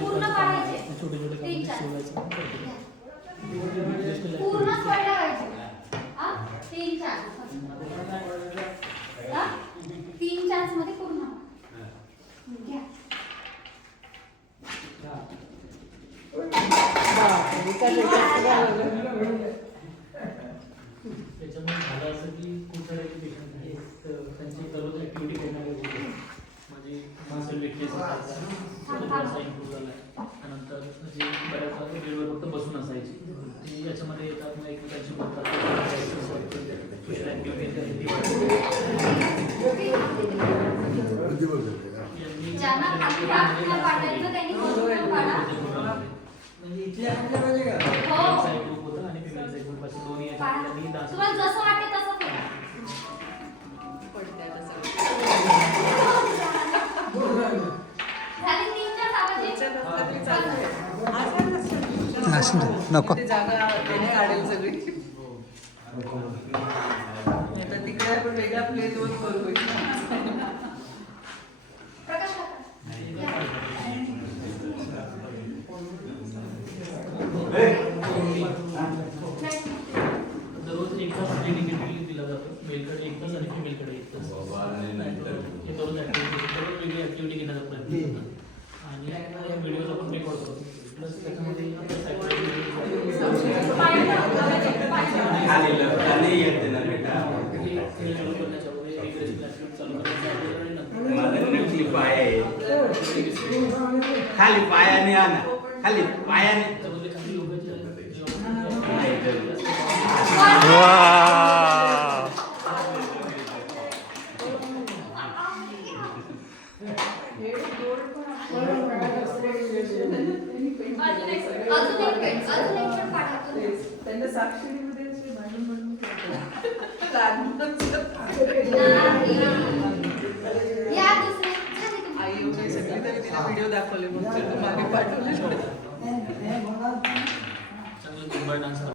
पूर्ण पाडायचे छोटे छोटे पूर्ण पाडायचे हां 3 चान्स मध्ये पूर्ण घ्या त्याच्यामुळे झालं असं की खूप सारे पेशंट आहेत त्यांची दररोज ॲक्टिव्हिटी करणारे होते म्हणजे मसल व्यक्ती असा इम्प्रूव्ह झाला आहे त्यानंतर जे बऱ्याच वेळेवर फक्त बसून असायची ती याच्यामध्ये येतात मग एकमेकांशी बोलतात जसं वाटतं तसं नको तिकडे आपण वेगळ्या प्लेसवर करू दररोज एक तास ट्रेनिंग दिला जातो मेलकडे एक तास आणि फिमेलकडे एक तास हे दररोज वेगळी ॲक्टिव्हिटी घेण्याचा प्रयत्न करतात आणि या व्हिडिओज आपण रेकॉर्ड करतो प्लस त्याच्यामध्ये खाली पायाने आणा खाली पायाने त्यांना साक्षीमध्ये आई एवढी सगळी तरी तिला व्हिडिओ दाखवले मग मागे पाठवले चांगलं